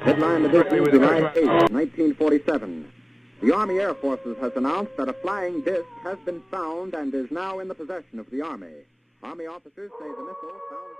Headline edition, July 8, 1947. The Army Air Forces has announced that a flying disc has been found and is now in the possession of the Army. Army officers say the missile found...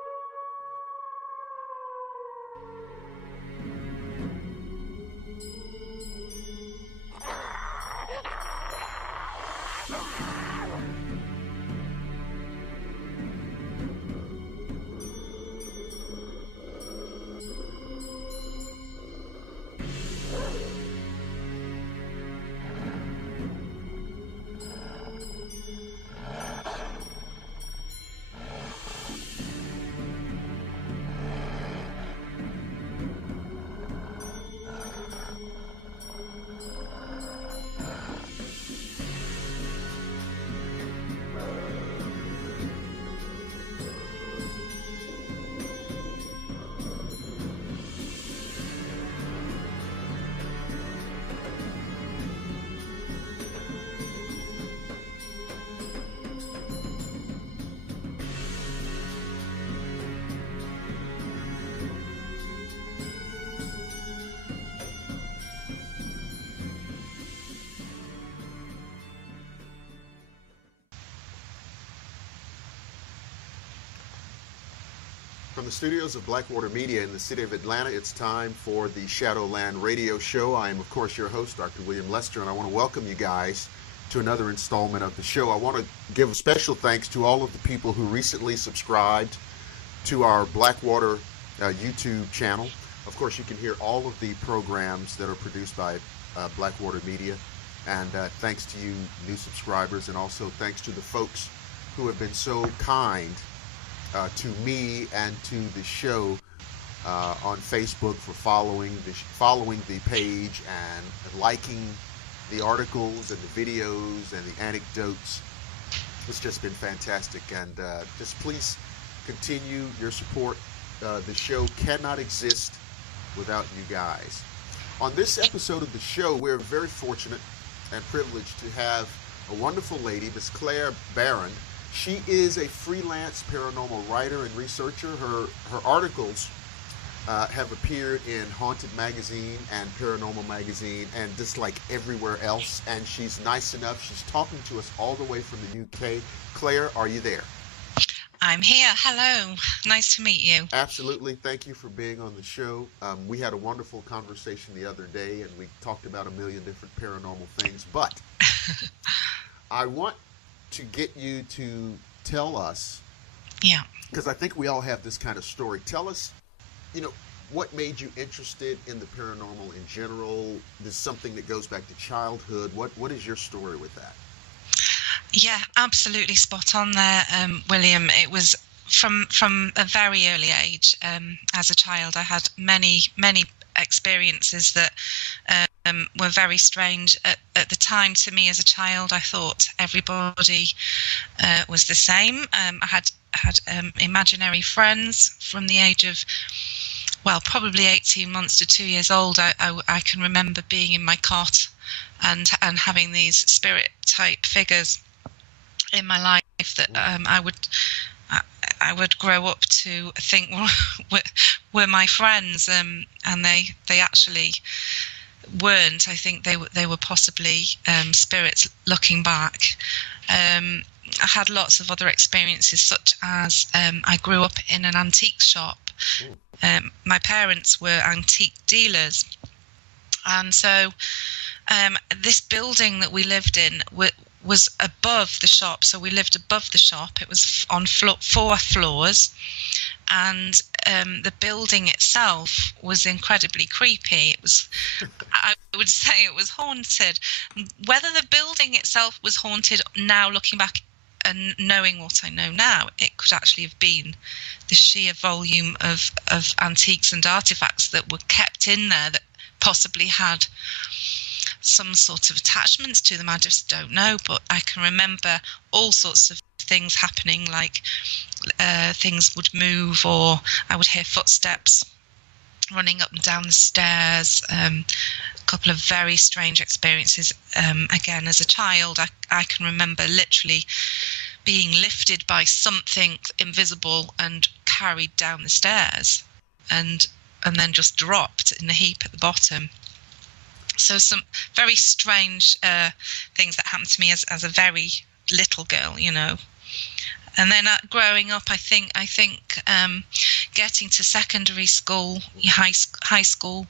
From the studios of Blackwater Media in the city of Atlanta, it's time for the Shadowland radio show. I am, of course, your host, Dr. William Lester, and I want to welcome you guys to another installment of the show. I want to give a special thanks to all of the people who recently subscribed to our Blackwater YouTube channel. Of course, you can hear all of the programs that are produced by Blackwater Media, and thanks to you new subscribers, and also thanks to the folks who have been so kind to me and to the show on Facebook for following the page and liking the articles and the videos and the anecdotes. It's just been fantastic, and just please continue your support. The show cannot exist without you guys. On this episode of the show, we're very fortunate and privileged to have a wonderful lady, Miss Claire Barrand. She is a freelance paranormal writer and researcher. Her articles have appeared in Haunted Magazine and Paranormal Magazine and just like everywhere else. And she's nice enough. She's talking to us all the way from the UK. Claire, are you there? I'm here. Hello. Nice to meet you. Absolutely. Thank you for being on the show. We had a wonderful conversation the other day, and we talked about a million different paranormal things. But I want to get you to tell us, because I think we all have this kind of story. Tell us, what made you interested in the paranormal in general? There's something that goes back to childhood. What is your story with that? Yeah, absolutely spot on there, William. It was from a very early age. As a child, I had many experiences that were very strange at the time. To me as a child, I thought everybody was the same. I had imaginary friends from the age of, well, probably 18 months to 2 years old. I can remember being in my cot and having these spirit type figures in my life that I would grow up to think were my friends, and they actually weren't. I think they were possibly spirits looking back. I had lots of other experiences, such as I grew up in an antique shop. My parents were antique dealers, and so this building that we lived in was above the shop. So we lived above the shop. It was on 4 floors, and the building itself was incredibly creepy. It was, I would say, it was haunted. Whether the building itself was haunted, now looking back and knowing what I know now, it could actually have been the sheer volume of antiques and artifacts that were kept in there that possibly had some sort of attachments to them. I just don't know, but I can remember all sorts of things happening, like things would move, or I would hear footsteps running up and down the stairs. A couple of very strange experiences. Again, as a child, I can remember literally being lifted by something invisible and carried down the stairs and then just dropped in a heap at the bottom. So some very strange things that happened to me as a very little girl, you know. And then growing up, I think getting to secondary school, high school,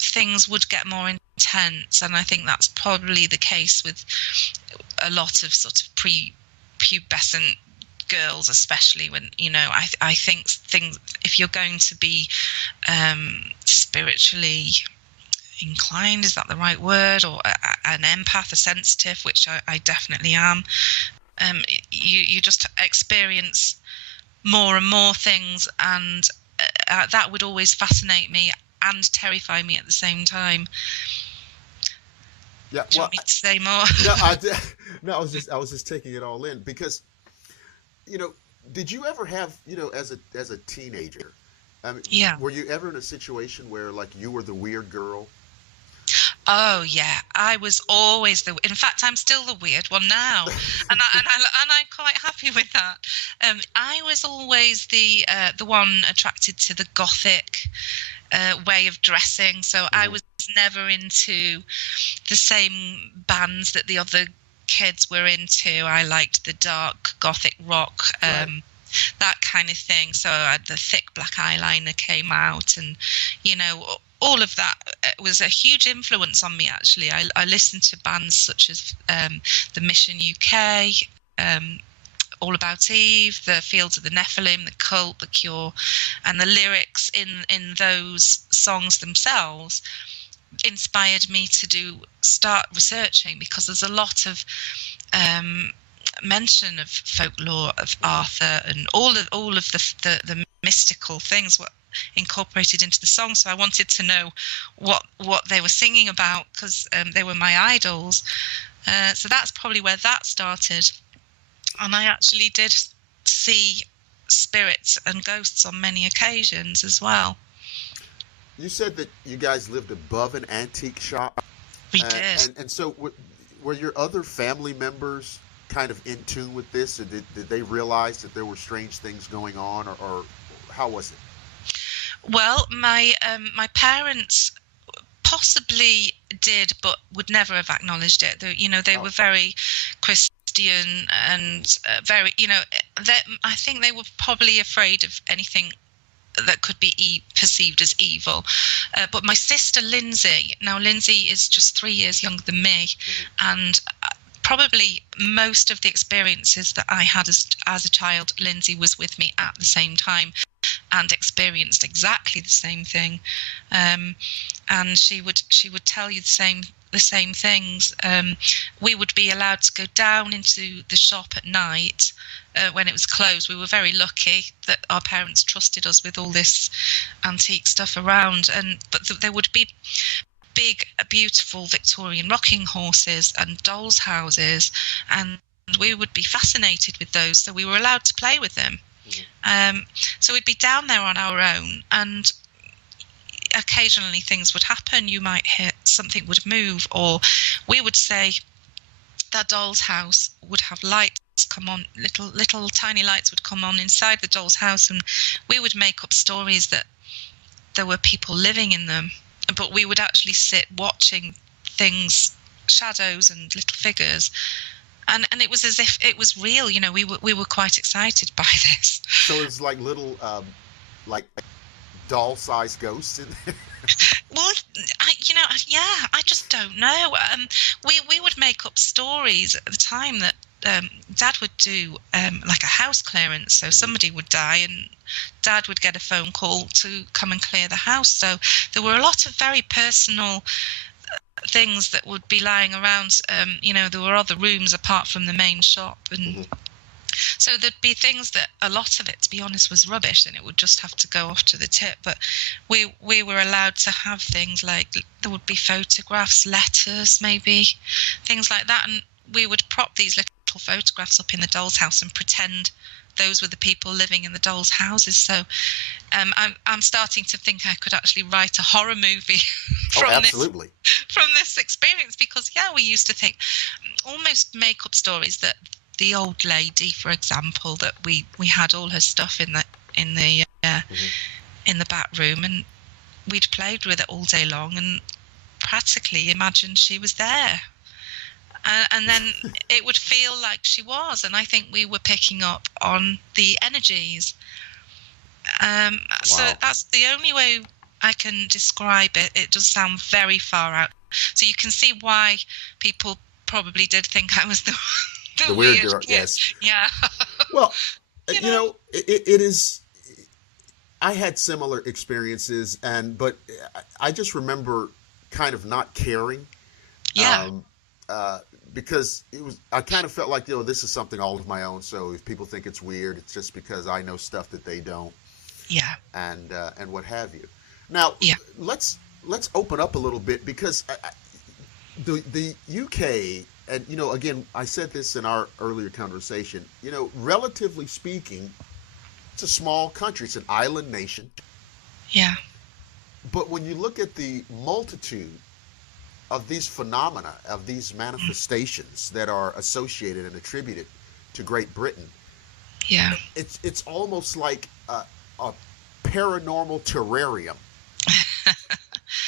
things would get more intense, and I think that's probably the case with a lot of sort of pre-pubescent girls, especially when, you know, I think things, if you're going to be spiritually inclined, is that the right word, or an empath, a sensitive, which I definitely am, you just experience more and more things, and that would always fascinate me and terrify me at the same time. Yeah, do you want me to say more? No, I was just taking it all in, because, you know, did you ever have, you know, as a teenager, I mean, yeah, were you ever in a situation where, like, you were the weird girl? Oh yeah, I was always in fact, I'm still the weird one now, and I'm quite happy with that. I was always the one attracted to the gothic way of dressing. So I was never into the same bands that the other kids were into. I liked the dark gothic rock, that kind of thing. So the thick black eyeliner came out, and, you know, all of that was a huge influence on me, actually. I listened to bands such as the Mission UK, All About Eve, the Fields of the Nephilim, the Cult, the Cure, and the lyrics in those songs themselves inspired me to start researching, because there's a lot of mention of folklore of Arthur, and all of the mystical things were incorporated into the song. So I wanted to know what they were singing about, because they were my idols. So that's probably where that started. And I actually did see spirits and ghosts on many occasions as well. You said that you guys lived above an antique shop. We did. And so were your other family members kind of in tune with this, or did they realize that there were strange things going on, or how was it? Well, my parents possibly did, but would never have acknowledged it. They were very Christian and very, I think they were probably afraid of anything that could be perceived as evil. But my sister Lindsay is just 3 years younger than me, and probably most of the experiences that I had as a child, Lindsay was with me at the same time and experienced exactly the same thing. And she would tell you the same things. We would be allowed to go down into the shop at night when it was closed. We were very lucky that our parents trusted us with all this antique stuff around, but there would be big, beautiful Victorian rocking horses and dolls' houses, and we would be fascinated with those, so we were allowed to play with them. So we'd be down there on our own, and occasionally things would happen. You might hit something, would move, or we would say that doll's house would have lights come on, little tiny lights would come on inside the doll's house, and we would make up stories that there were people living in them, but we would actually sit watching things, shadows and little figures, and it was as if it was real. We were quite excited by this. So it's like little like doll-sized ghosts in there? Well, I just don't know. We would make up stories at the time that Dad would do like a house clearance. So somebody would die, and Dad would get a phone call to come and clear the house. So there were a lot of very personal things that would be lying around. There were other rooms apart from the main shop, and so there'd be things that, a lot of it, to be honest, was rubbish, and it would just have to go off to the tip. But we were allowed to have things like, there would be photographs, letters, maybe things like that, and we would prop these little photographs up in the doll's house and pretend those were the people living in the dolls' houses. So I'm starting to think I could actually write a horror movie from this experience, because we used to think, almost make up stories that the old lady, for example, that we had all her stuff in the in the back room, and we'd played with it all day long and practically imagined she was there. And then it would feel like she was, and I think we were picking up on the energies. So that's the only way I can describe it. It does sound very far out. So you can see why people probably did think I was the weird girl. kid. Yes. Yeah. Well, you know, it is. I had similar experiences, but I just remember kind of not caring. Yeah. Because I kind of felt like, this is something all of my own. So if people think it's weird, it's just because I know stuff that they don't. Yeah. And what have you. Now, let's open up a little bit, because the UK, and again, I said this in our earlier conversation. Relatively speaking, it's a small country. It's an island nation. Yeah. But when you look at the multitude of these phenomena, of these manifestations that are associated and attributed to Great Britain, it's almost like a paranormal terrarium.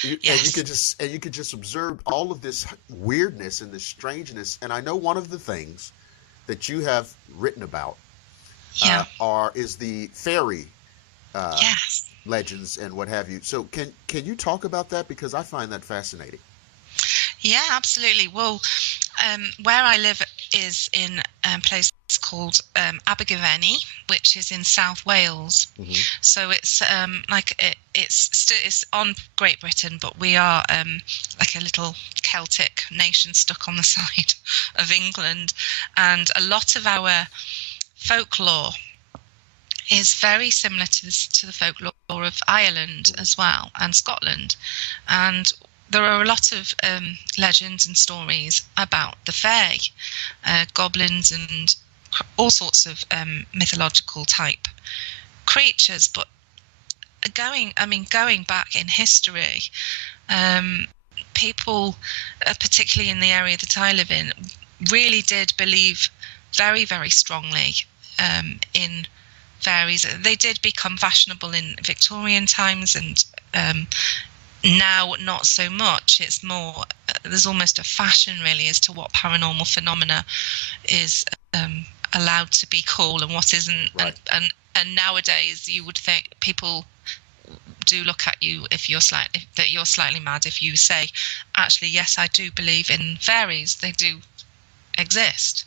Yes. And you could just observe all of this weirdness and this strangeness. And I know one of the things that you have written about is the fairy legends and what have you. So can you talk about that, because I find that fascinating? Yeah, absolutely. Well, where I live is in a place called Abergavenny, which is in South Wales. Mm-hmm. So it's it's on Great Britain, but we are like a little Celtic nation stuck on the side of England, and a lot of our folklore is very similar to the folklore of Ireland as well, and Scotland. And there are a lot of legends and stories about the fae, goblins and all sorts of mythological type creatures. But going back in history, people, particularly in the area that I live in, really did believe very, very strongly in fairies. They did become fashionable in Victorian times, and now not so much. It's more, there's almost a fashion really as to what paranormal phenomena is allowed to be called and what isn't. Right. And nowadays you would think people do look at you if you're slightly mad if you say, actually, yes, I do believe in fairies. They do exist.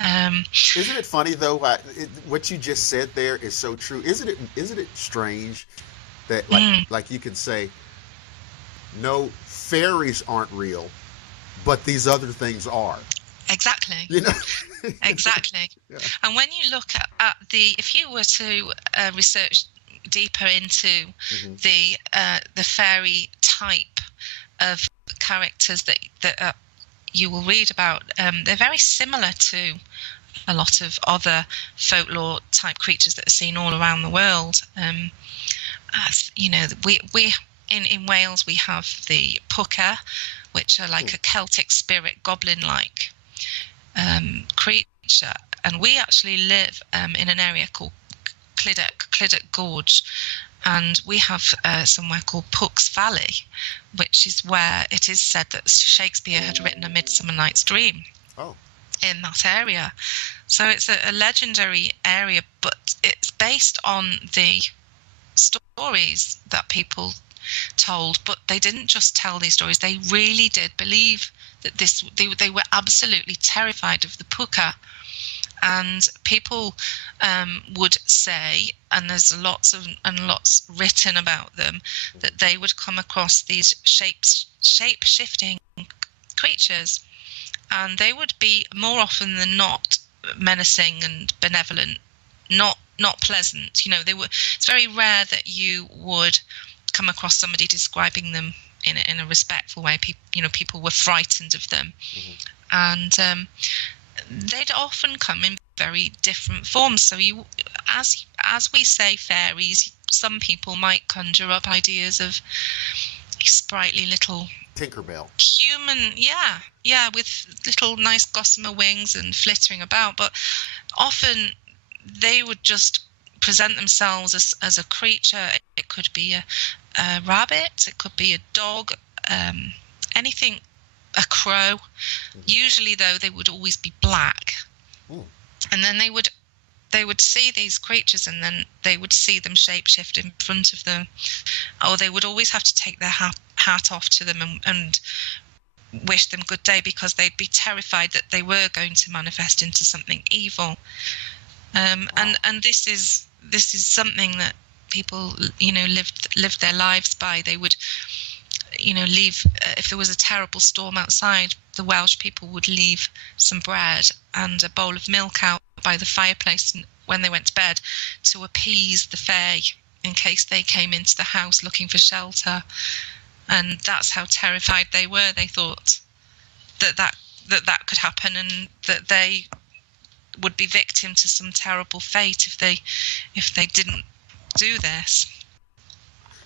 Isn't it funny though? What you just said there is so true. Isn't it strange that like you can say, no, fairies aren't real, but these other things are. Exactly. Exactly. Yeah. And when you look at if you were to research deeper into the fairy type of characters that you will read about, they're very similar to a lot of other folklore type creatures that are seen all around the world. We in Wales we have the pucker, which are like a Celtic spirit, goblin-like creature, and we actually live in an area called Clydach Gorge, and we have somewhere called Puck's Valley, which is where it is said that Shakespeare had written A Midsummer Night's Dream in that area. So it's a legendary area, but it's based on the stories that people told. But they didn't just tell these stories, they really did believe that they were absolutely terrified of the pucker. And people would say, and there's lots written about them, that they would come across these shape-shifting creatures, and they would be more often than not menacing and benevolent, not pleasant. It's very rare that you would come across somebody describing them in a respectful way. People were frightened of them, and they'd often come in very different forms. So as we say fairies, some people might conjure up ideas of, sprightly little Tinkerbell. human, with little nice gossamer wings and flittering about. But often they would just present themselves as a creature. It could be a rabbit, it could be a dog, anything, a crow. Usually, though, they would always be black. Ooh. And then they would see these creatures, and then they would see them shapeshift in front of them, or they would always have to take their hat off to them and wish them good day, because they'd be terrified that they were going to manifest into something evil. Wow. And this is something that people, lived their lives by. They would, leave, if there was a terrible storm outside, the Welsh people would leave some bread and a bowl of milk out by the fireplace when they went to bed to appease the fae in case they came into the house looking for shelter. And that's how terrified they were. They thought that could happen, and that they would be victim to some terrible fate if they didn't do this.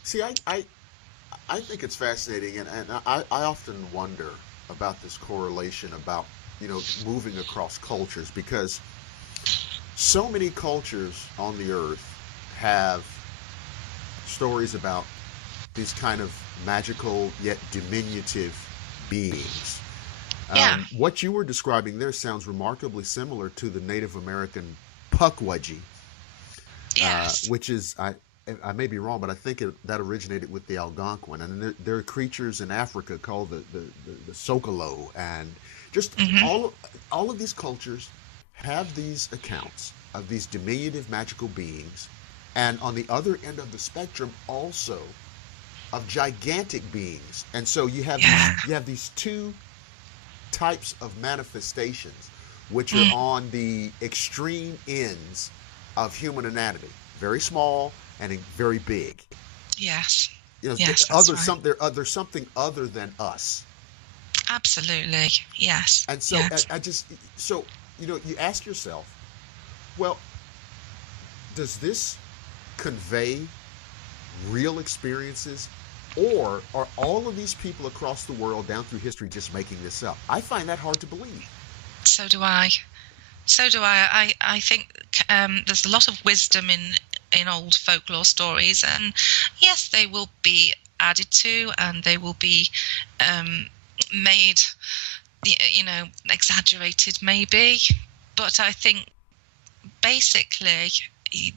See, I think it's fascinating, and I often wonder about this correlation about, moving across cultures, because so many cultures on the earth have stories about these kind of magical yet diminutive beings. Yeah. What you were describing there sounds remarkably similar to the Native American Pukwudgie. Yes. Which is, I may be wrong, but I think that originated with the Algonquin. And there are creatures in Africa called the Sokolo, and just all of these cultures have these accounts of these diminutive magical beings, and on the other end of the spectrum also of gigantic beings. And so you have these two types of manifestations, which are on the extreme ends of human anatomy, very small and very big. Yes. Yes, there's something other than us. Absolutely. Yes. And so yes. You ask yourself, well, does this convey real experiences, or are all of these people across the world down through history just making this up? I find that hard to believe. So do I. I think there's a lot of wisdom in old folklore stories, and yes, they will be added to, and they will be made, exaggerated maybe, but I think basically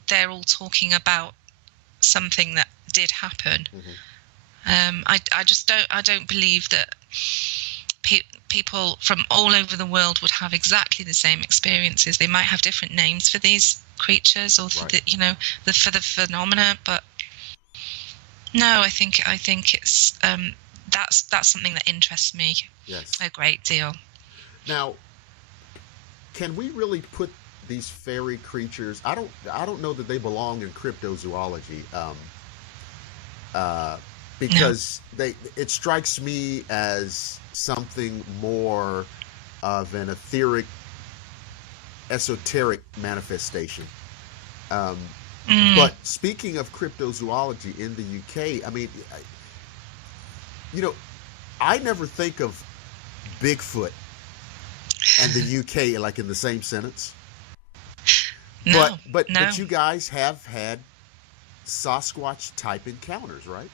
they're all talking about something that did happen. I don't believe that people from all over the world would have exactly the same experiences. They might have different names for these creatures, or for for the phenomena, but no, I think it's that's something that interests me a great deal. Now, can we really put these fairy creatures? I don't know that they belong in cryptozoology, because it strikes me as something more of an etheric, esoteric manifestation. But speaking of cryptozoology in the UK, I mean, I never think of Bigfoot and the UK like in the same sentence. But you guys have had Sasquatch type encounters, right?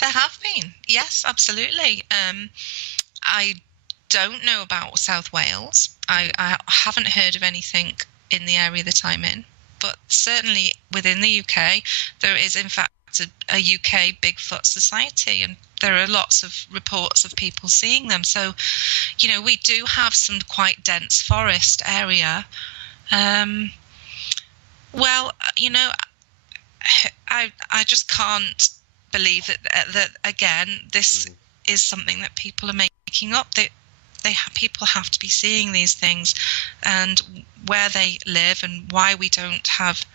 There have been, yes, absolutely. I don't know about South Wales. I haven't heard of anything in the area that I'm in, but certainly within the UK, there is in fact a UK Bigfoot Society, and there are lots of reports of people seeing them. So, we do have some quite dense forest area. Well, I just can't believe that again, this is something that people are making up. People have to be seeing these things, and where they live and why we don't have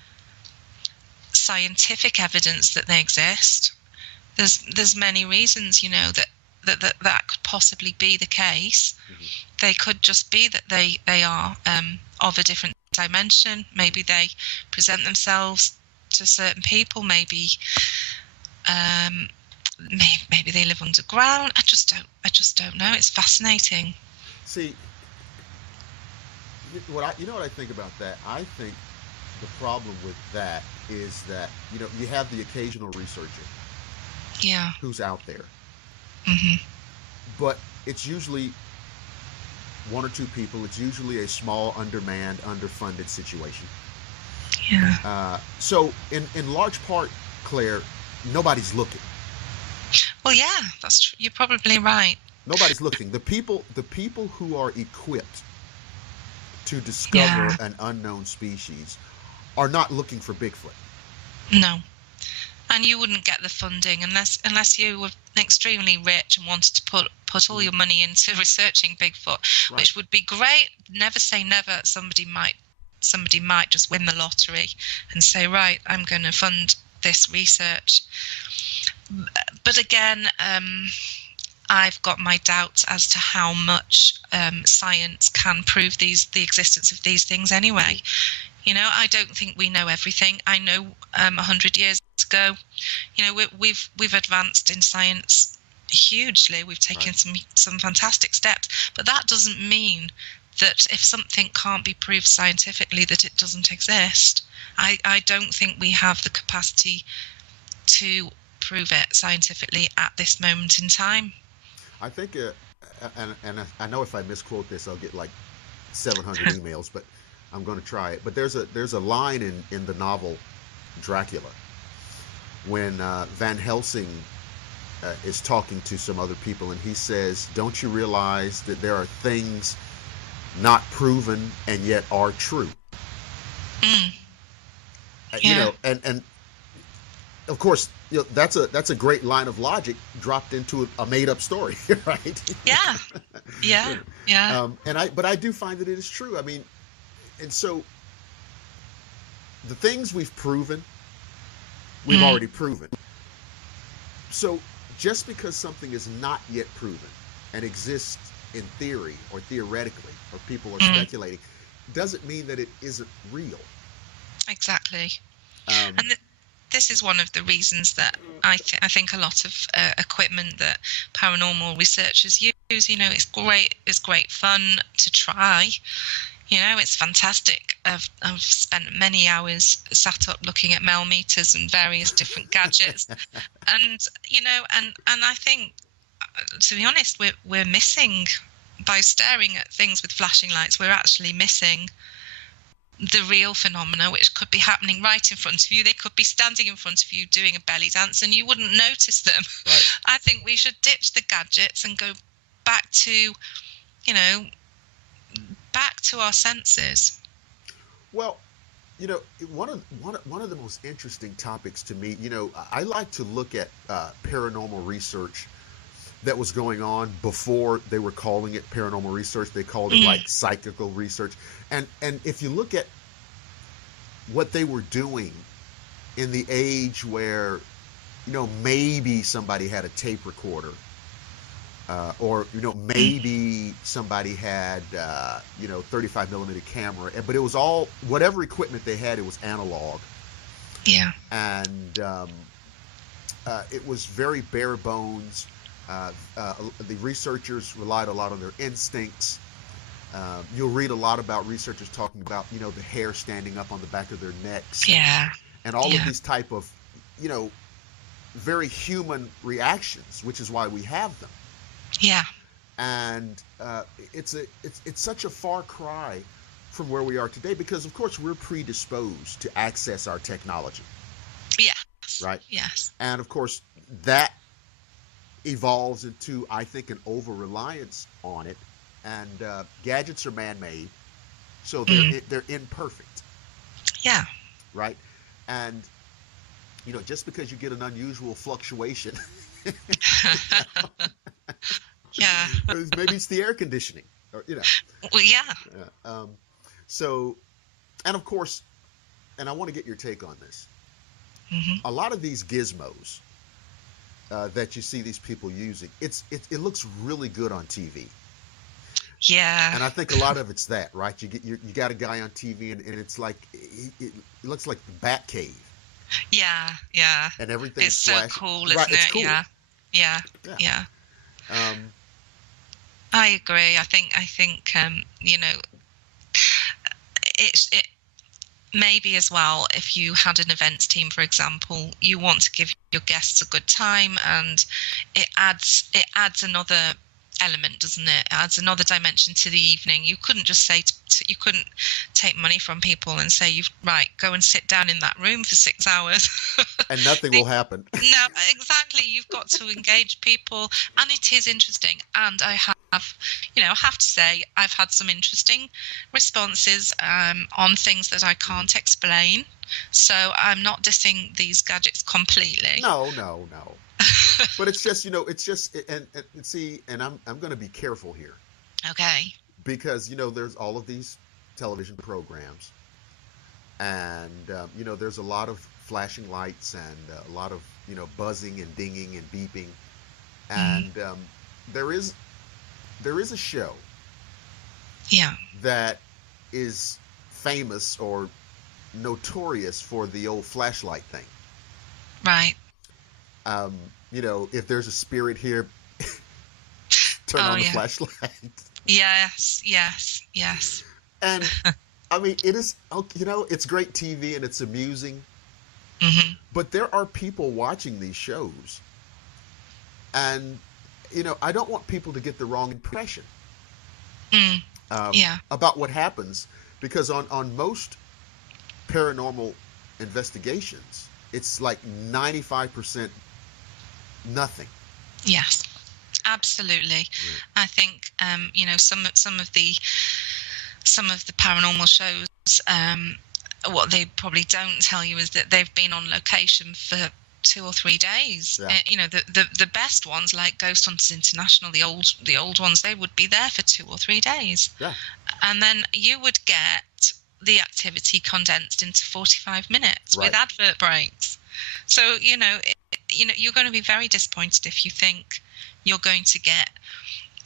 scientific evidence that they exist. There's many reasons, that could possibly be the case. They could just be that they are of a different dimension. Maybe they present themselves to certain people. Maybe maybe they live underground. I just don't know. It's fascinating. See, what I think about that? I think the problem with that is that, you have the occasional researcher Yeah. who's out there, Mhm. but it's usually one or two people. It's usually a small, undermanned, underfunded situation. Yeah. So in large part, Claire, nobody's looking. Well, yeah, that's true. You're probably right. Nobody's looking. The people who are equipped to discover an unknown species are not looking for Bigfoot. No. And you wouldn't get the funding unless you were extremely rich and wanted to put all your money into researching Bigfoot, Right. which would be great. Never say never. Somebody might just win the lottery and say, right, I'm going to fund this research. But again, I've got my doubts as to how much science can prove the existence of these things anyway. I don't think we know everything. I know 100 years ago, we've advanced in science hugely. We've taken some fantastic steps, but that doesn't mean that if something can't be proved scientifically that it doesn't exist. I don't think we have the capacity to prove it scientifically at this moment in time. I think, and I know if I misquote this, I'll get like 700 emails, but I'm going to try it. But there's a line in the novel Dracula when Van Helsing is talking to some other people, and he says, "Don't you realize that there are things not proven and yet are true?" Yeah. And of course, that's a great line of logic dropped into a made up story, right? Yeah. But I do find that it is true. I mean, and so the things we've proven, we've already proven. So just because something is not yet proven and exists in theory or theoretically, or people are speculating, doesn't mean that it isn't real. Exactly. And this is one of the reasons that I think a lot of equipment that paranormal researchers use, it's great fun to try. It's fantastic. I've spent many hours sat up looking at melmeters and various different gadgets, and I think, to be honest, we're missing, by staring at things with flashing lights, we're actually missing the real phenomena, which could be happening right in front of you. They could be standing in front of you doing a belly dance and you wouldn't notice them. Right. I think we should ditch the gadgets and go back to our senses. Well, one of the most interesting topics to me, I like to look at paranormal research that was going on before they were calling it paranormal research. They called it like psychical research. And if you look at what they were doing in the age where, maybe somebody had a tape recorder, or maybe somebody had 35 millimeter camera, but it was all, whatever equipment they had, it was analog. Yeah. And it was very bare bones. The researchers relied a lot on their instincts. You'll read a lot about researchers talking about the hair standing up on the back of their necks, and all of these type of very human reactions, which is why we have them. Yeah. And it's such a far cry from where we are today, because of course we're predisposed to access our technology. Yes. Right? Yes. And of course that evolves into, I think, an over-reliance on it. And gadgets are man-made, so they're imperfect. Yeah. Right? And just because you get an unusual fluctuation, yeah, maybe it's the air conditioning, or Well, yeah. So, and of course, and I want to get your take on this. A lot of these gizmos that you see these people using, it looks really good on TV. Yeah. And I think a lot of it's that, right? You got a guy on TV and it's like it looks like the Bat Cave. Yeah. And everything's it's so flashing. cool, isn't Right, it's it? cool. Yeah. Yeah. I agree. I think it maybe as well, if you had an events team, for example, you want to give your guests a good time, and it adds another element, doesn't it? It adds another dimension to the evening. You couldn't just say you couldn't take money from people and say, go and sit down in that room for 6 hours and nothing will happen. No, exactly. You've got to engage people, and it is interesting. And I have to say, I've had some interesting responses on things that I can't explain. So I'm not dissing these gadgets completely. No. But it's just, and I'm going to be careful here. Okay. Because, there's all of these television programs, and, there's a lot of flashing lights and a lot of, buzzing and dinging and beeping. And there is a show that is famous or notorious for the old flashlight thing. Right. If there's a spirit here, turn on the flashlight. Yes. And I mean, it is, it's great TV and it's amusing. Mm-hmm. But there are people watching these shows, and I don't want people to get the wrong impression about what happens, because on most paranormal investigations, it's like 95% nothing. Yes, absolutely. Yeah. I think some of the paranormal shows, what they probably don't tell you is that they've been on location for 2 or 3 days. Yeah. The best ones, like Ghost Hunters International, the old ones, they would be there for 2 or 3 days. Yeah. And then you would get the activity condensed into 45 minutes with advert breaks. So, you're going to be very disappointed if you think you're going to get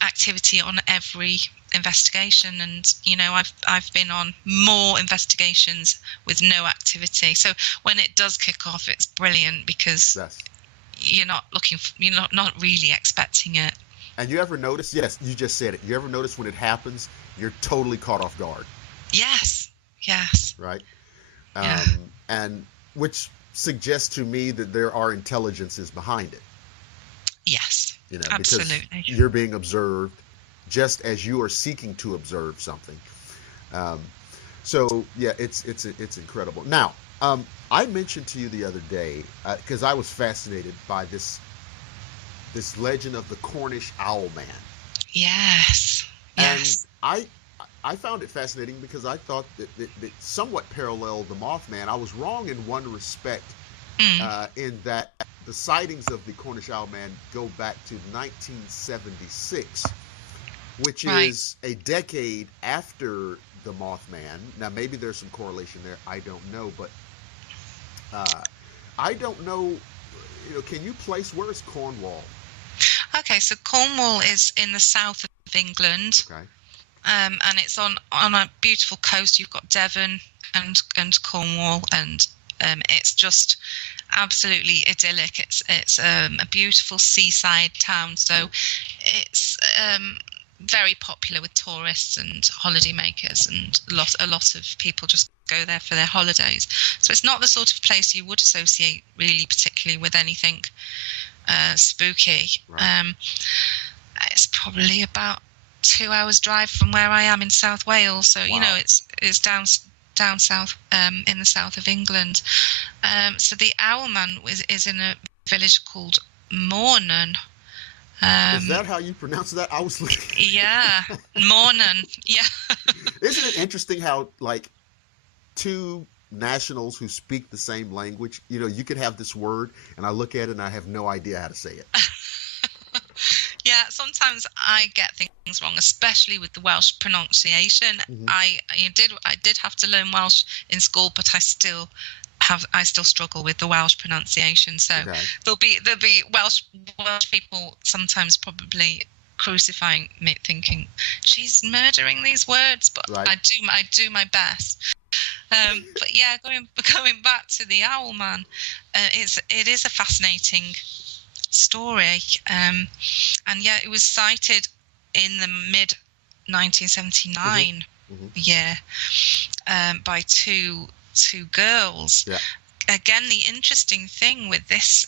activity on every investigation. And, I've been on more investigations with no activity. So when it does kick off, it's brilliant, because you're not not really expecting it. And you ever notice, yes, you just said it, you ever notice when it happens, you're totally caught off guard? Yes. Right? And which suggests to me that there are intelligences behind it. Yes, absolutely. Because you're being observed just as you are seeking to observe something. So yeah, it's incredible. Now, I mentioned to you the other day, because I was fascinated by this legend of the Cornish Owl Man. Yes. And I found it fascinating because I thought that somewhat paralleled the Mothman. I was wrong in one respect, in that the sightings of the Cornish Owl Man go back to 1976, which is a decade after the Mothman. Now, maybe there's some correlation there. I don't know, but I don't know. Can you place, where is Cornwall? Okay, so Cornwall is in the south of England. Okay. And it's on a beautiful coast. You've got Devon and Cornwall, and it's just absolutely idyllic. It's a beautiful seaside town, so it's very popular with tourists and holidaymakers, and a lot of people just go there for their holidays. So it's not the sort of place you would associate really particularly with anything spooky. Right. It's probably about 2 hours drive from where I am in South Wales, so wow. It's down south, in the south of England. So the Owlman is in a village called Mornan. Is that how you pronounce that? I was looking. Yeah, Mornan. Yeah. Isn't it interesting how, like, two nationals who speak the same language, you could have this word and I look at it and I have no idea how to say it. Yeah, sometimes I get things wrong, especially with the Welsh pronunciation. Mm-hmm. I did have to learn Welsh in school, but I still struggle with the Welsh pronunciation. So okay. there'll be Welsh people sometimes probably crucifying me, thinking she's murdering these words, but right. I do my best. But yeah, going back to the Owlman, it is a fascinating story. And yeah, it was cited in the mid 1979 year by two girls. Yeah. Again, the interesting thing with this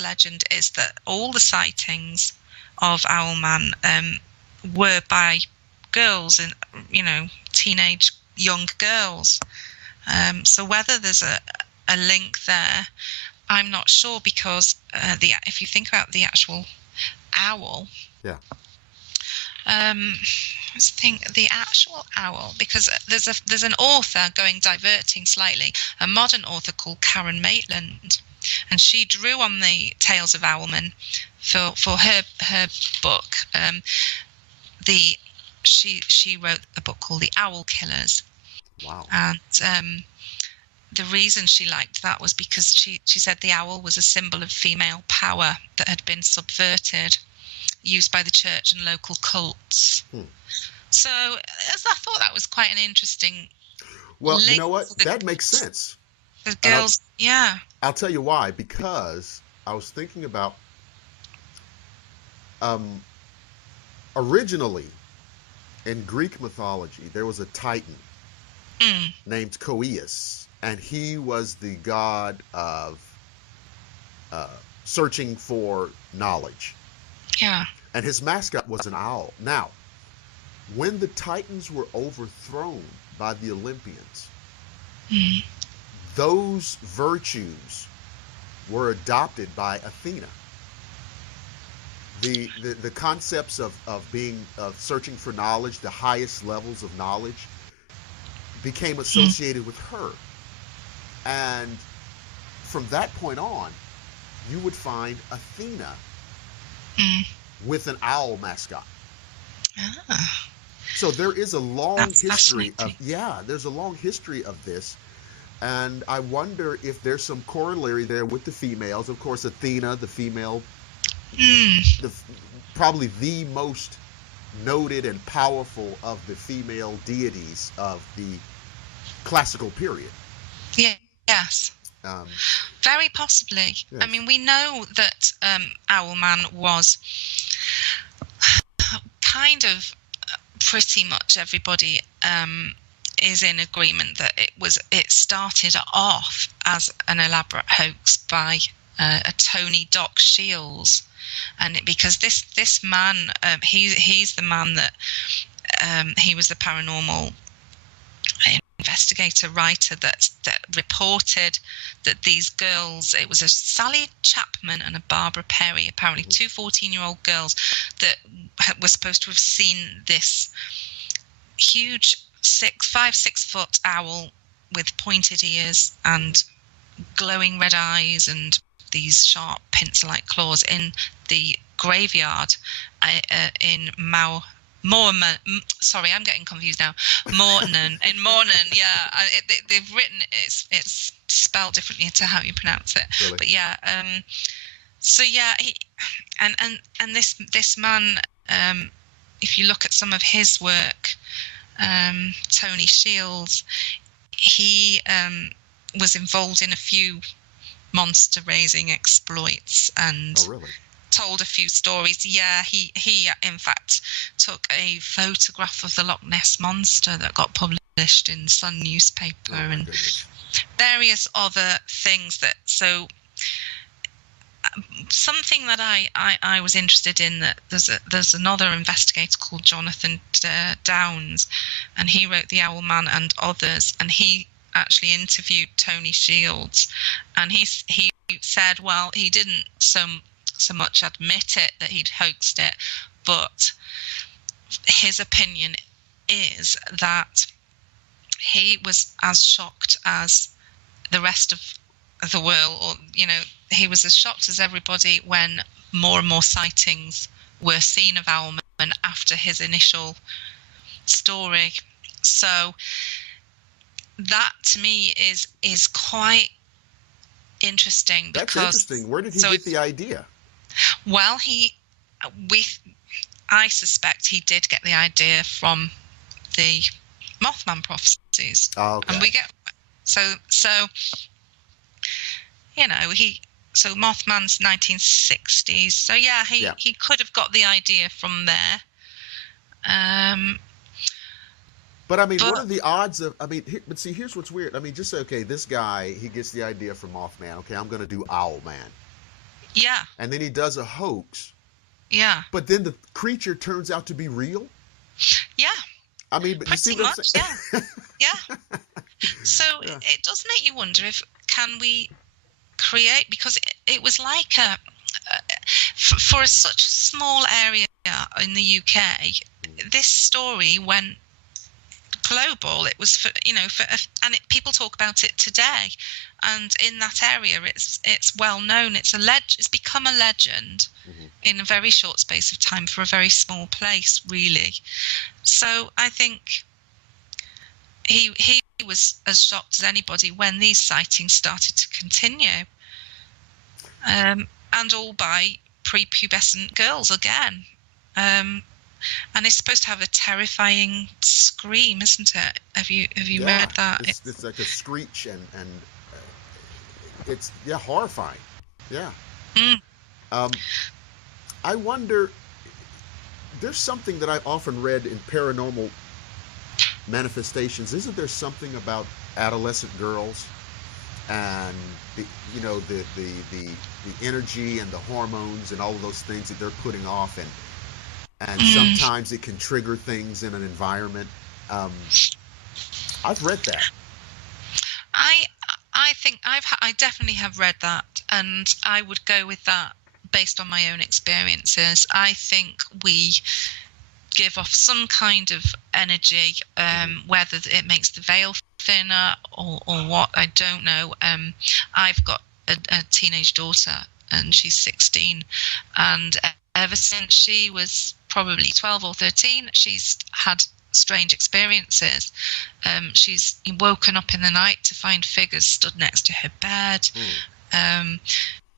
legend is that all the sightings of Owlman were by girls, and teenage young girls. So whether there's a link there, I'm not sure, because if you think about the actual owl, let's think the actual owl, because there's an author diverting slightly, a modern author called Karen Maitland, and she drew on the tales of Owlman for her book. She wrote a book called The Owl Killers. Wow. And the reason she liked that was because she said the owl was a symbol of female power that had been subverted, used by the church and local cults. So I thought that was quite an interesting. Well, you know what? That makes sense. The girls, yeah. I'll tell you why. Because I was thinking about originally in Greek mythology, there was a Titan named Coeus, and he was the god of searching for knowledge. Yeah. And his mascot was an owl. Now, when the Titans were overthrown by the Olympians, those virtues were adopted by Athena. The concepts of searching for knowledge, the highest levels of knowledge, became associated with her. And from that point on, you would find Athena with an owl mascot. Ah. So there is a long history there's a long history of this. And I wonder if there's some corollary there with the females. Of course, Athena, the female, probably the most noted and powerful of the female deities of the classical period. Yeah, yes. Very possibly. Yes. I mean, we know that Owlman was kind of pretty much everybody is in agreement that it started off as an elaborate hoax by a Tony Doc Shields, and because this man, he's the man that he was the paranormal investigator writer that reported that these girls, it was a Sally Chapman and a Barbara Perry, apparently two 14-year-old girls, that were supposed to have seen this huge 6 foot owl with pointed ears and glowing red eyes and these sharp pincer-like claws in the graveyard in Mormon. Sorry, I'm getting confused now. Mornon, yeah. They've written it's spelled differently to how you pronounce it. Really? But yeah, so yeah, he and this man, if you look at some of his work, Tony Shields, he was involved in a few monster raising exploits and told a few stories. Yeah, he in fact took a photograph of the Loch Ness Monster that got published in Sun newspaper and various other things. Something that I was interested in, that there's another investigator called Jonathan Downs, and he wrote The Owl Man and Others, and he actually interviewed Tony Shields, and he said, well, he didn't so much admit it that he'd hoaxed it, but his opinion is that he was as shocked as the rest of the world, or he was as shocked as everybody when more and more sightings were seen of Owlman after his initial story. So that to me is quite interesting. That's interesting. Where did he get the idea? Well, I suspect he did get the idea from the Mothman prophecies. Oh, okay. And we get so he So Mothman's 1960s. So yeah, he could have got the idea from there. But I mean, what are the odds of? I mean, but see, here's what's weird. I mean, just okay, this guy, he gets the idea from Mothman. Okay, I'm going to do Owlman. Yeah. And then he does a hoax. Yeah. But then the creature turns out to be real. Yeah. I mean, but pretty you see what much. I'm saying? Yeah. So it does make you wonder if can we create, because it was like for such a small area in the UK, this story went global. It was and people talk about it today, and in that area it's well known. It's become a legend in a very short space of time for a very small place, really. So I think he was as shocked as anybody when these sightings started to continue, and all by prepubescent girls again. And it's supposed to have a terrifying scream, isn't it? Have you read that? It's like a screech, and it's horrifying. Yeah. I wonder. There's something that I've often read in paranormal manifestations. Isn't there something about adolescent girls and the energy and the hormones and all of those things that they're putting off, and sometimes it can trigger things in an environment. I've read that. I think I definitely have read that, and I would go with that based on my own experiences. I think we give off some kind of energy, whether it makes the veil thinner or what, I don't know. I've got a teenage daughter, and she's 16, and ever since she was probably 12 or 13, she's had strange experiences. She's woken up in the night to find figures stood next to her bed.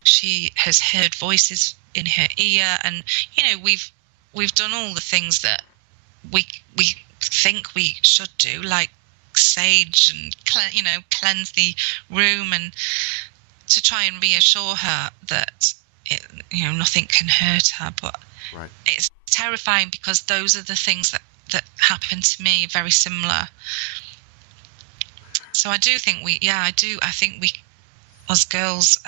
She has heard voices in her ear, and we've done all the things that we think we should do, like sage and cleanse the room, and to try and reassure her that nothing can hurt her. But it's terrifying, because those are the things that happened to me, very similar. So I do think I think we as girls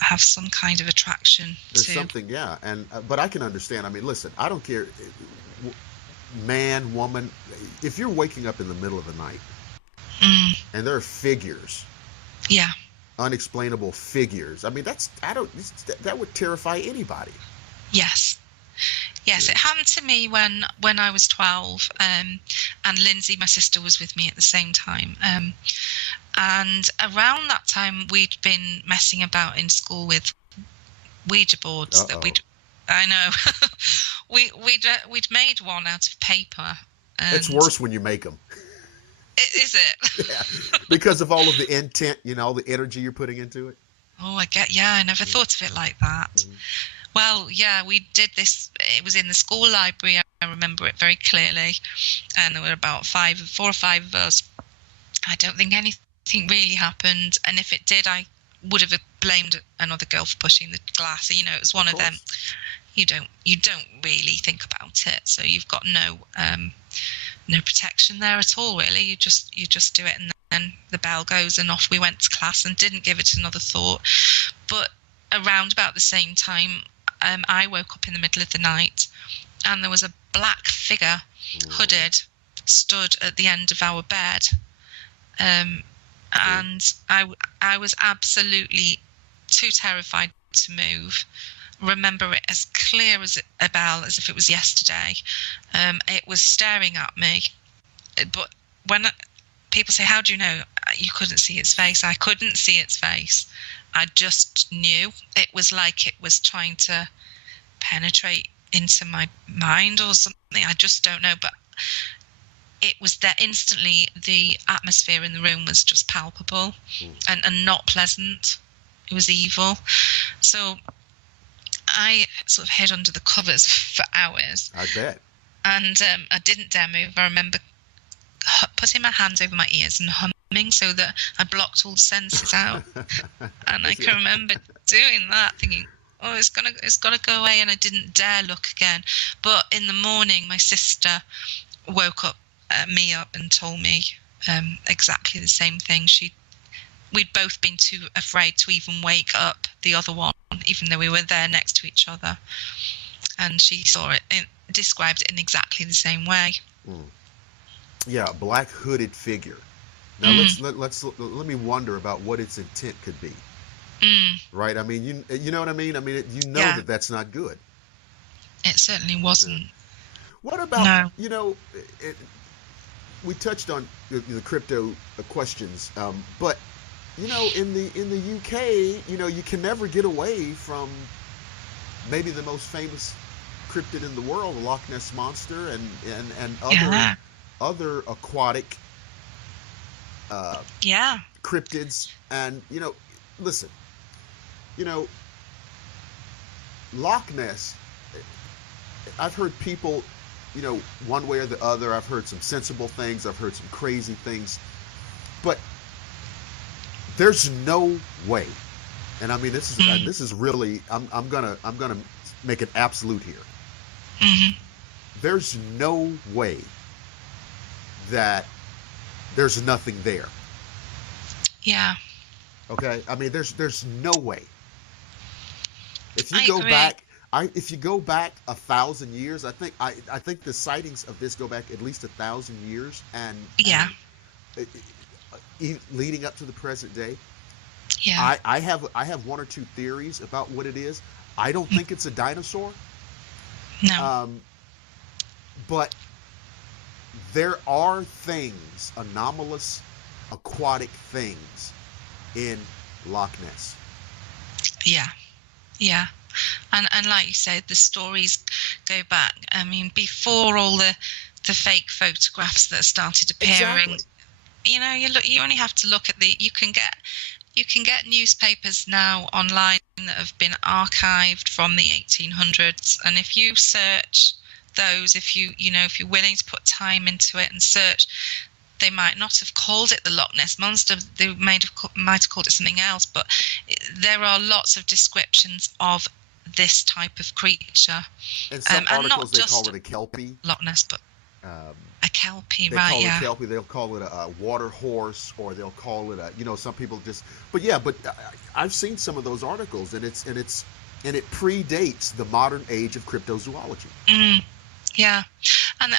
have some kind of attraction. There's something, and but I can understand. I mean, listen, I don't care, man, woman, if you're waking up in the middle of the night and there are figures, unexplainable figures. I mean, that would terrify anybody. Yes, it happened to me when I was 12, and Lindsay, my sister, was with me at the same time. And around that time, we'd been messing about in school with Ouija boards. I know, we'd made one out of paper. It's worse when you make them. Is it? Yeah, because of all of the intent, all the energy you're putting into it. Oh, I never thought of it like that. Well, we did this. It was in the school library. I remember it very clearly. And there were about 4 or 5 of us. I don't think anything really happened. And if it did, I would have blamed another girl for pushing the glass. It was one of them. You don't really think about it. So you've got no protection there at all, really. You just do it, and then the bell goes, and off we went to class, and didn't give it another thought. But around about the same time, I woke up in the middle of the night, and there was a black figure, hooded, stood at the end of our bed, and I was absolutely too terrified to move. Remember it as clear as a bell, as if it was yesterday. It was staring at me, but when people say, "How do you know?" You couldn't see its face. I couldn't see its face. I just knew. It was like it was trying to penetrate into my mind or something. I just don't know, but it was there instantly. The atmosphere in the room was just palpable and not pleasant. It was evil. So I sort of hid under the covers for hours. I bet. And I didn't dare move. I remember putting my hands over my ears and humming so that I blocked all the senses out. And I can remember doing that, thinking, oh, it's gotta go away, and I didn't dare look again. But in the morning, my sister woke me up and told me exactly the same thing. We'd both been too afraid to even wake up the other one, even though we were there next to each other. And she saw it and described it in exactly the same way. Yeah, a black hooded figure. Now let me wonder about what its intent could be. Right? I mean, you know what I mean? I mean, that that's not good. It certainly wasn't. What about, we touched on the crypto questions, but, in the UK, you can never get away from maybe the most famous cryptid in the world, the Loch Ness Monster, and other aquatic cryptids. And, listen, Loch Ness, I've heard people, one way or the other. I've heard some sensible things. I've heard some crazy things. But there's no way, and I mean this is really I'm gonna make it absolute here. There's no way that there's nothing there. Yeah. Okay. I mean, there's no way. If you go back 1,000 years, I think the sightings of this go back at least 1,000 years, and leading up to the present day. Yeah. I have one or two theories about what it is. I don't think it's a dinosaur. No. But there are things, anomalous aquatic things in Loch Ness. Yeah. Yeah. And like you said, the stories go back. I mean, before all the fake photographs that started appearing. Exactly. You only have to look at you can get newspapers now online that have been archived from the 1800s, and if you search those, if you're willing to put time into it and search, they might not have called it the Loch Ness Monster. They might have called it something else, but there are lots of descriptions of this type of creature. In some articles, they call it a kelpie. Loch Ness, but a kelpie, they right? Call it a kelpie. They'll call it a water horse, or they'll call it some people just. But I've seen some of those articles, and it predates the modern age of cryptozoology. Yeah, and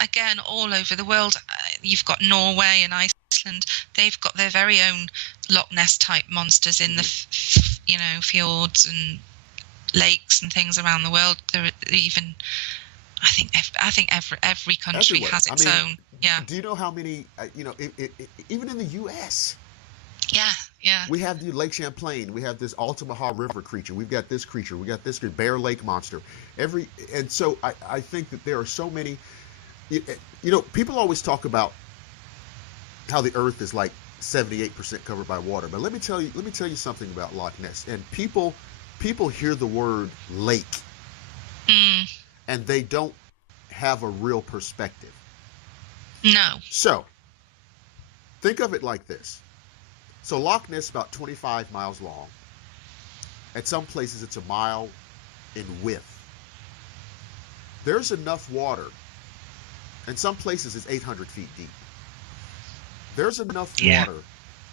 again, all over the world, you've got Norway and Iceland. They've got their very own Loch Ness type monsters in the fjords and lakes and things around the world. There are even, I think every country everywhere. has its own. Yeah. Do you know how many? Even in the U.S. Yeah. We have the Lake Champlain. We have this Altamaha River creature. We've got this creature. We got this Bear Lake monster. And so I think that there are so many. People always talk about how the Earth is like 78% covered by water. But let me tell you something about Loch Ness. And people hear the word lake, and they don't have a real perspective. No. So think of it like this. So Loch Ness is about 25 miles long. At some places, it's a mile in width. There's enough water. In some places, it's 800 feet deep. There's enough water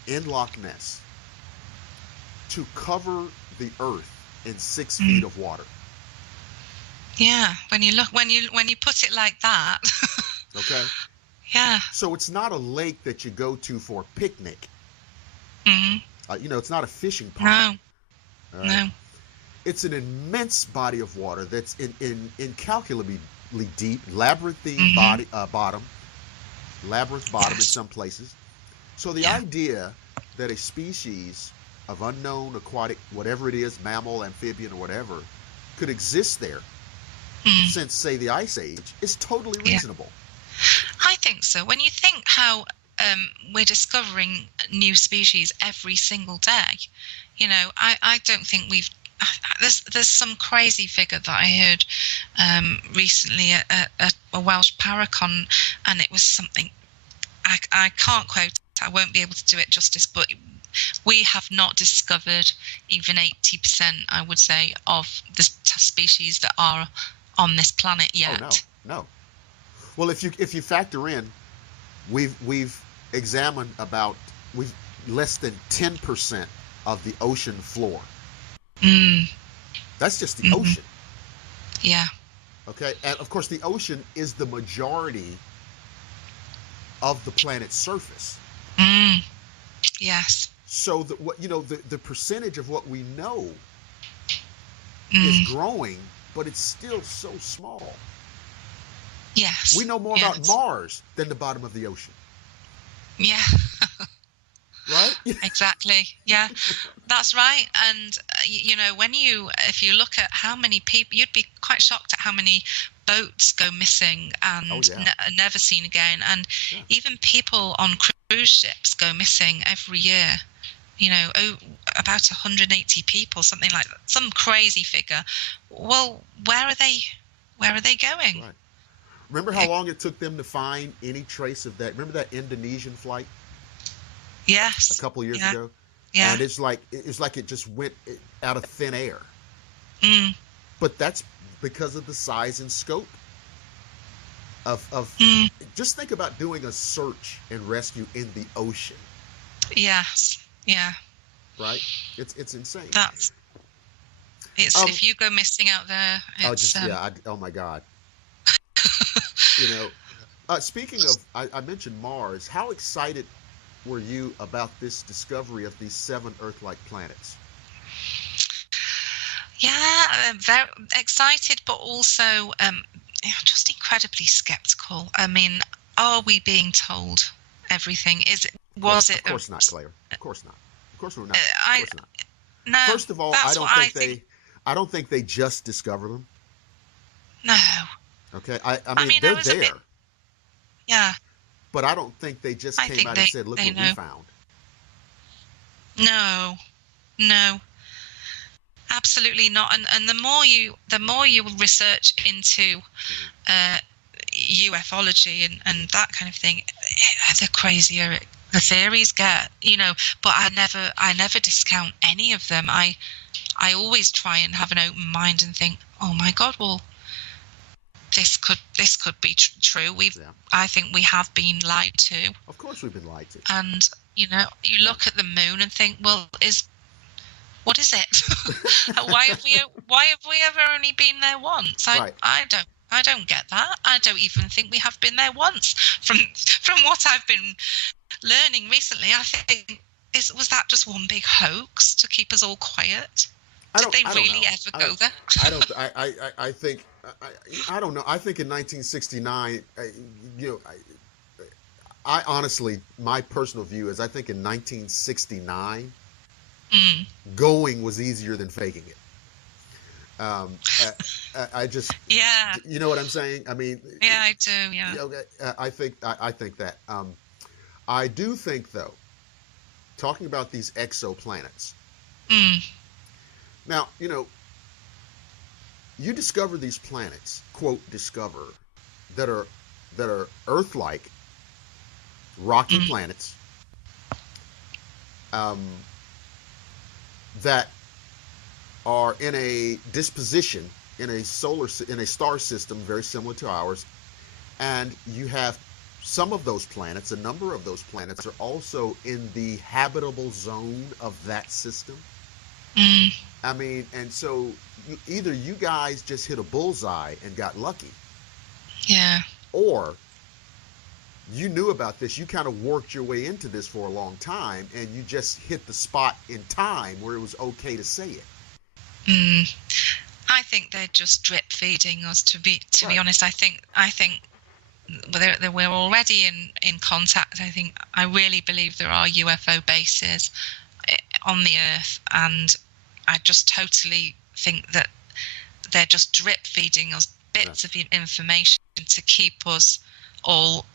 in Loch Ness to cover the earth in 6 feet of water. Yeah, when you put it like that. Okay. Yeah. So it's not a lake that you go to for a picnic. It's not a fishing pond. No. It's an immense body of water that's incalculably deep, labyrinthine bottom in some places. So the idea that a species of unknown aquatic, whatever it is, mammal, amphibian, or whatever, could exist there since, say, the Ice Age is totally reasonable. I think so. When you think how we're discovering new species every single day, I don't think we've. There's some crazy figure that I heard recently at a Welsh paracon, and it was something I can't quote I won't be able to do it justice, but we have not discovered even 80%, I would say, of the species that are on this planet yet. Oh, no. Well, if you factor in, we've examined we've less than 10% of the ocean floor. That's just the ocean. Yeah. Okay, and of course the ocean is the majority of the planet's surface. Yes. So the percentage of what we know is growing, but it's still so small. Yes. We know more about Mars than the bottom of the ocean. Yeah. Right? Exactly. Yeah, that's right. And if you look at how many people, you'd be quite shocked at how many boats go missing and never seen again. And even people on cruise ships go missing every year. About 180 people, something like that, some crazy figure. Well, where are they going? Right. Remember how long it took them to find any trace of that? Remember that Indonesian flight? Yes. A couple of years ago? Yeah. And it's like it just went out of thin air. But that's because of the size and scope of just think about doing a search and rescue in the ocean. Yes. Yeah. Right? It's insane. If you go missing out there, it's oh my God. Speaking of, I mentioned Mars. How excited were you about this discovery of these 7 Earth-like planets? Yeah, very excited, but also just incredibly skeptical. I mean, are we being told everything? Of course not, Claire. Of course not. Of course we're not. Of course not. No. First of all, I don't think they just discover them. No. Okay, I mean they're there. Yeah. But I don't think they just came out and said, "Look what we found." No, absolutely not. And the more you research into ufology and that kind of thing, the crazier the theories get. But I never discount any of them. I always try and have an open mind and think, oh my God, well, this could be true. I think we have been lied to. Of course, we've been lied to. And you look at the moon and think, well, what is it? why have we ever only been there once? I don't get that. I don't even think we have been there once. From what I've been learning recently, I think was that just one big hoax to keep us all quiet? Did they really ever go there? I don't know. I think in 1969, I honestly, my personal view is I think in 1969, going was easier than faking it. I just, you know what I'm saying? I mean, yeah, I do. Yeah. Okay. I think that. I do think, though, talking about these exoplanets. Now, you discover these planets, quote, discover, that are Earth-like, rocky planets, that are in a disposition in a star system very similar to ours, and you have some of those planets, a number of those planets are also in the habitable zone of that system. I mean, and so either you guys just hit a bullseye and got lucky, or you knew about this, you kind of worked your way into this for a long time, and you just hit the spot in time where it was okay to say it. I think they're just drip feeding us. To be honest, I think we're already in contact. I really believe there are UFO bases on the Earth, and I just totally think that they're just drip feeding us bits of information to keep us all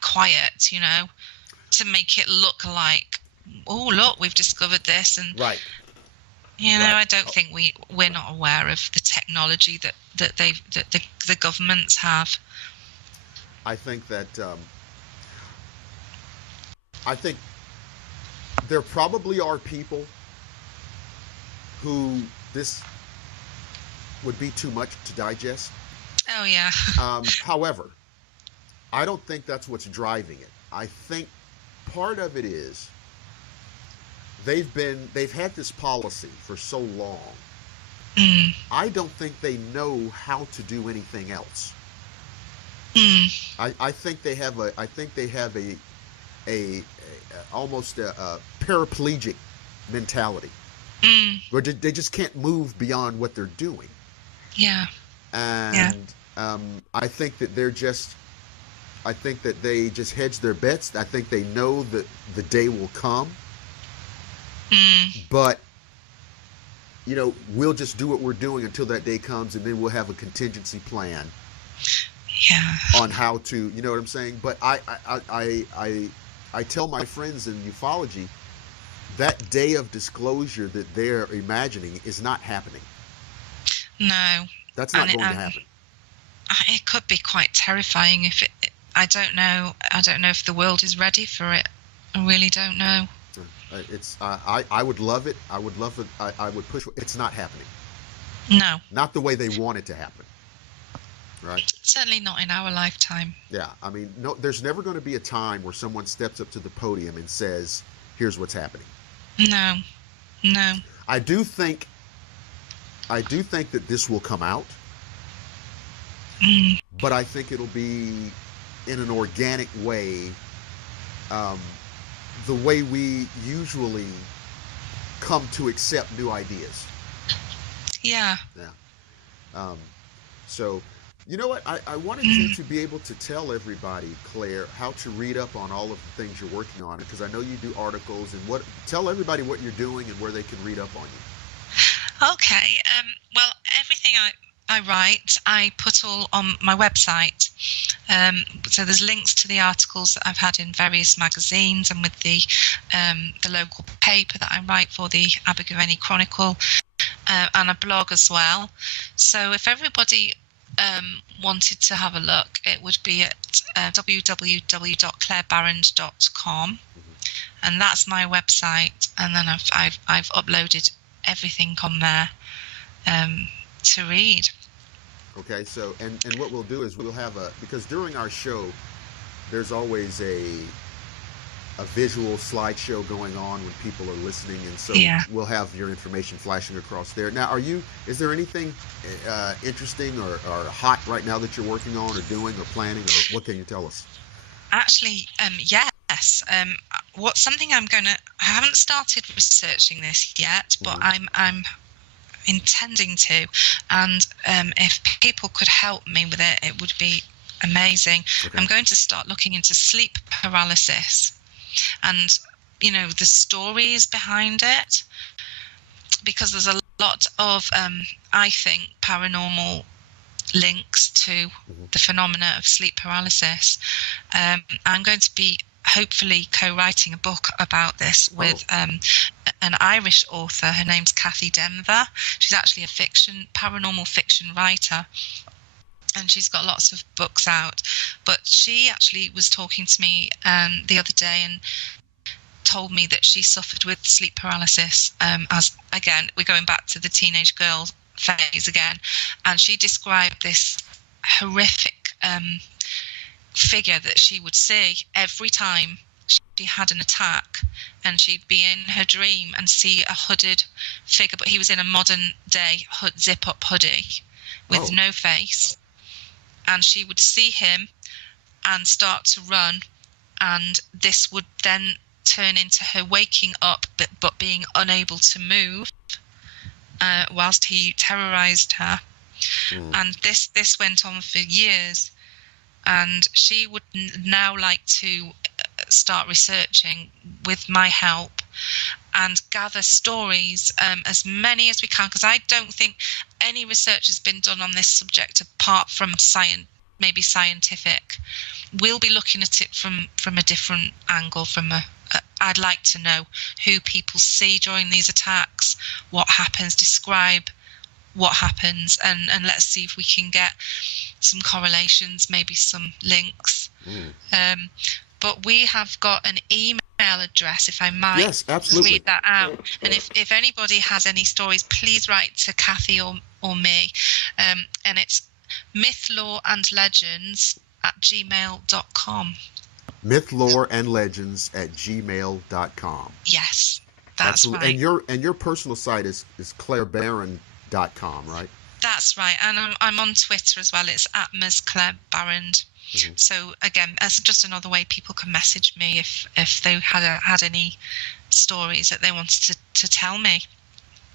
quiet, to make it look like, oh, look, we've discovered this, and I don't think we're not aware of the technology that the governments have. I think that I think there probably are people who this would be too much to digest. Oh, yeah. However, I don't think that's what's driving it. I think part of it is they've had this policy for so long. I don't think they know how to do anything else. I think they have a almost a paraplegic mentality, where they just can't move beyond what they're doing. Yeah. And I think that they just hedge their bets. I think they know that the day will come. But, you know, we'll just do what we're doing until that day comes, and then we'll have a contingency plan on how to, you know what I'm saying? But I tell my friends in ufology that day of disclosure that they're imagining is not happening. No. That's not going to happen. It could be quite terrifying if I don't know if the world is ready for it. I really don't know. I would love it. I would love it. I would push. It's not happening. No. Not the way they want it to happen. Right? Certainly not in our lifetime. Yeah. I mean, no. There's never going to be a time where someone steps up to the podium and says, "Here's what's happening." No. No. I do think that this will come out. But I think it'll be in an organic way, the way we usually come to accept new ideas. Yeah. So, you know what? I wanted you to be able to tell everybody, Claire, how to read up on all of the things you're working on, because I know you do articles, and tell everybody what you're doing and where they can read up on you. Okay. Well, everything I write, I put all on my website. So there's links to the articles that I've had in various magazines and with the local paper that I write for, the Abergavenny Chronicle, and a blog as well. So if everybody wanted to have a look, it would be at www.clairebarrand.com, and that's my website. And then I've uploaded everything on there to read. Okay, so and what we'll do is we'll have because during our show there's always a visual slideshow going on when people are listening, and so we'll have your information flashing across there. Now, is there anything interesting or hot right now that you're working on or doing or planning, or what can you tell us? Actually, yes. I haven't started researching this yet, but I'm intending to, and if people could help me with it, it would be amazing. Okay. I'm going to start looking into sleep paralysis and, you know, the stories behind it, because there's a lot of I think paranormal links to the phenomena of sleep paralysis. I'm going to be hopefully co-writing a book about this with an Irish author. Her name's Kathy Denver. She's actually a paranormal fiction writer, and she's got lots of books out. But she actually was talking to me the other day and told me that she suffered with sleep paralysis. As again, we're going back to the teenage girl phase again, and she described this horrific figure that she would see every time she had an attack, and she'd be in her dream and see a hooded figure, but he was in a modern day zip up hoodie with no face, and she would see him and start to run, and this would then turn into her waking up but being unable to move whilst he terrorized her. And this went on for years. And she would now like to start researching with my help and gather stories, as many as we can, because I don't think any research has been done on this subject apart from maybe scientific. We'll be looking at it from a different angle. I'd like to know who people see during these attacks, what happens, describe what happens, and let's see if we can get some correlations, maybe some links. but we have got an email address, if I might. Yes, absolutely. Read that out. And if anybody has any stories, please write to Kathy or me. And it's mythloreandlegends@gmail.com. mythloreandlegends@gmail.com. Yes, that's absolutely. right. And your personal site is clairebarrand.com, right? That's right. And I'm on Twitter as well. It's @Ms. Claire Barrand. Mm-hmm. So again, that's just another way people can message me if they had any stories that they wanted to tell me.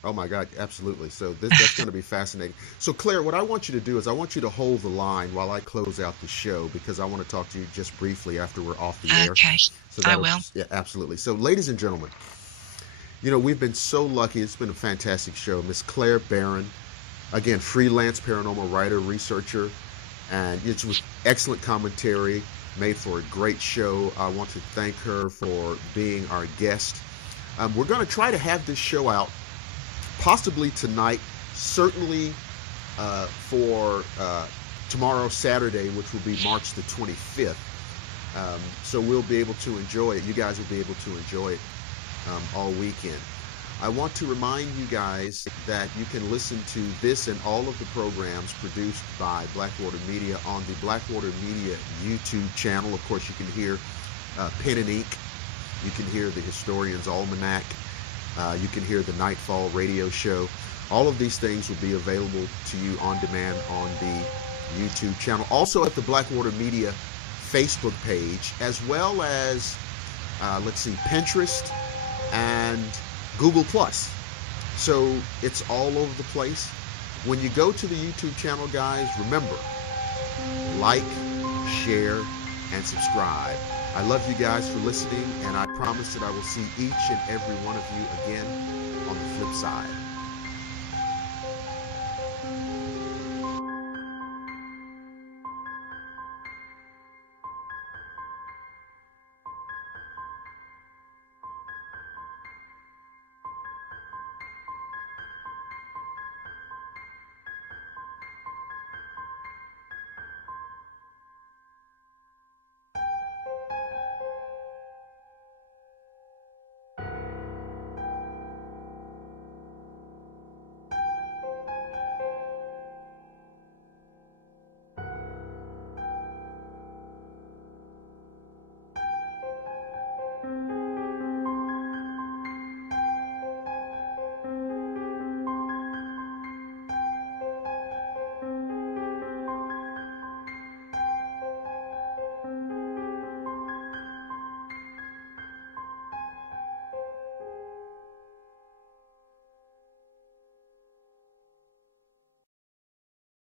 Oh my God, absolutely. So that's going to be fascinating. So Claire, what I want you to do is I want you to hold the line while I close out the show, because I want to talk to you just briefly after we're off the air. Okay, so I will. Yeah, absolutely. So ladies and gentlemen, you know, we've been so lucky. It's been a fantastic show. Miss Claire Barrand, again, freelance paranormal writer, researcher, and it's with excellent commentary, made for a great show. I want to thank her for being our guest. We're going to try to have this show out possibly tonight, certainly for tomorrow, Saturday, which will be March the 25th. So we'll be able to enjoy it. You guys will be able to enjoy it all weekend. I want to remind you guys that you can listen to this and all of the programs produced by Blackwater Media on the Blackwater Media YouTube channel. Of course, you can hear Pen and Ink. You can hear the Historian's Almanac. You can hear the Nightfall radio show. All of these things will be available to you on demand on the YouTube channel. Also at the Blackwater Media Facebook page, as well as, Pinterest and Google+. So it's all over the place. When you go to the YouTube channel, guys, remember, like, share, and subscribe. I love you guys for listening, and I promise that I will see each and every one of you again on the flip side.